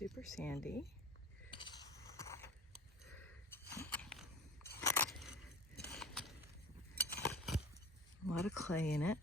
super sandy. A lot of clay in it.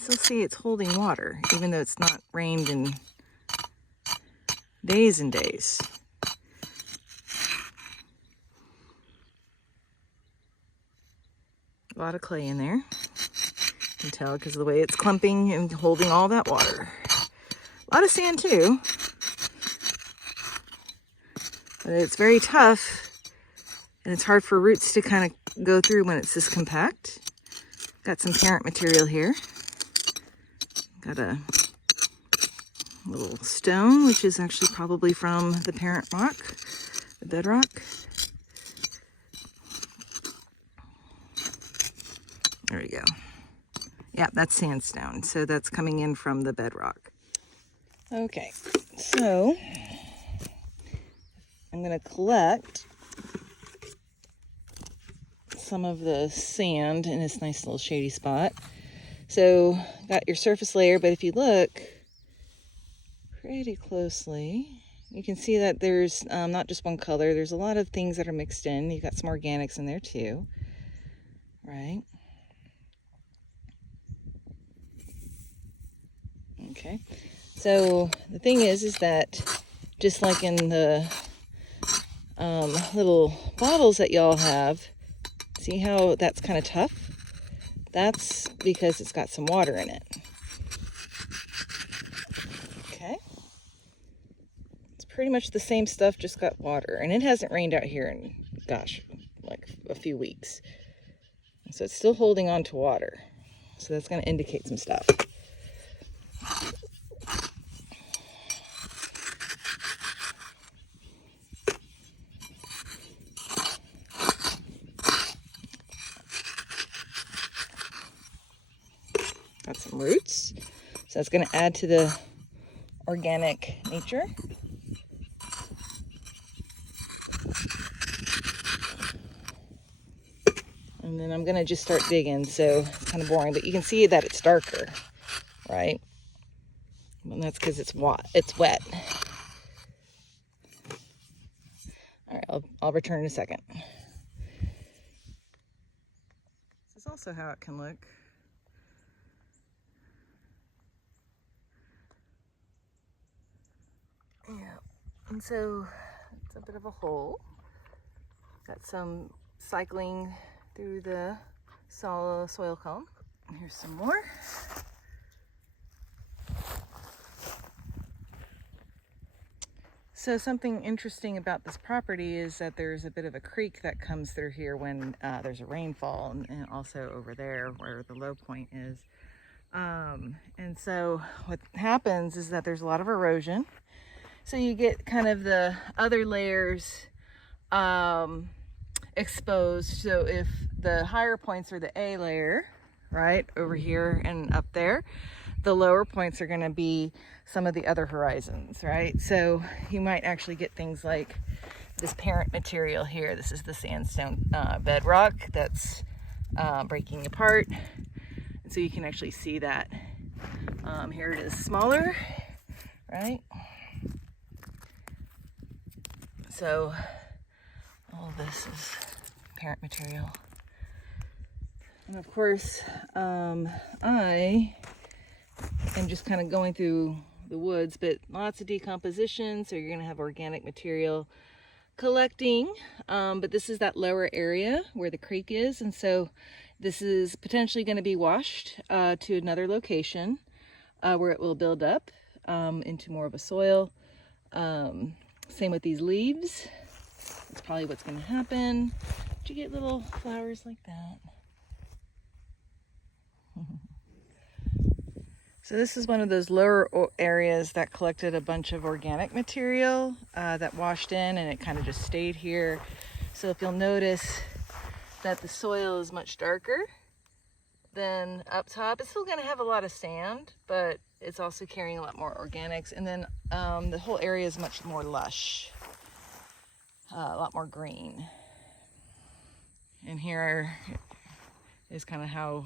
Still see it's holding water, even though it's not rained in days and days. A lot of clay in there. You can tell because of the way it's clumping and holding all that water. A lot of sand too. But it's very tough, and it's hard for roots to kind of go through when it's this compact. Got some parent material here. Got a little stone, which is actually probably from the parent rock, the bedrock. There we go. Yeah, that's sandstone. So that's coming in from the bedrock. Okay, so I'm going to collect some of the sand in this nice little shady spot. So got your surface layer, but if you look pretty closely, you can see that there's not just one color. There's a lot of things that are mixed in. You've got some organics in there too, right? Okay, so the thing is that just like in the little bottles that y'all have, see how that's kind of tough? That's because it's got some water in it. Okay. It's pretty much the same stuff, just got water. And it hasn't rained out here in, gosh, like a few weeks. So it's still holding on to water. So that's going to indicate some stuff. Got some roots. So that's going to add to the organic nature. And then I'm going to just start digging. So it's kind of boring, but you can see that it's darker, right? And that's because it's wet. All right, I'll return in a second. This is also how it can look. Yeah, and so it's a bit of a hole. Got some cycling through the soil column. Here's some more. So something interesting about this property is that there's a bit of a creek that comes through here when there's a rainfall, and also over there where the low point is. And so what happens is that there's a lot of erosion. So you get kind of the other layers exposed. So if the higher points are the A layer, right, over here and up there, the lower points are going to be some of the other horizons, right? So you might actually get things like this parent material here. This is the sandstone bedrock that's breaking apart. And so you can actually see that. Here it is smaller, right? So all this is parent material. And of course, I am just kind of going through the woods, but lots of decomposition. So you're going to have organic material collecting. But this is that lower area where the creek is. And so this is potentially going to be washed to another location where it will build up into more of a soil. Same with these leaves. That's probably what's going to happen. But you get little flowers like that. So this is one of those lower areas that collected a bunch of organic material that washed in, and it kind of just stayed here. So if you'll notice that the soil is much darker than up top, it's still going to have a lot of sand, but it's also carrying a lot more organics. And then the whole area is much more lush, a lot more green. And here is kind of how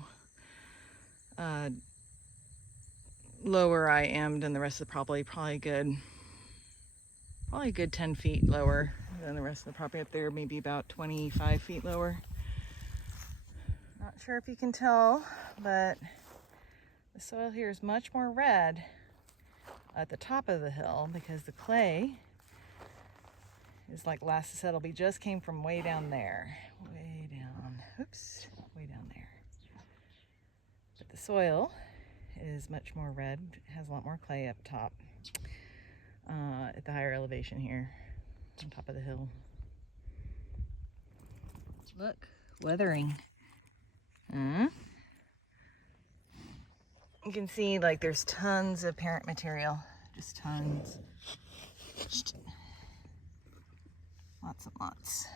lower I am than the rest of the property. Probably a good 10 feet lower than the rest of the property up there, maybe about 25 feet lower. Not sure if you can tell, but the soil here is much more red at the top of the hill because the clay is like last settled. We just came from way down there, way down there. But the soil is much more red. It has a lot more clay up top at the higher elevation here on top of the hill. Look, weathering. You can see like there's tons of parent material, just tons. Lots and lots.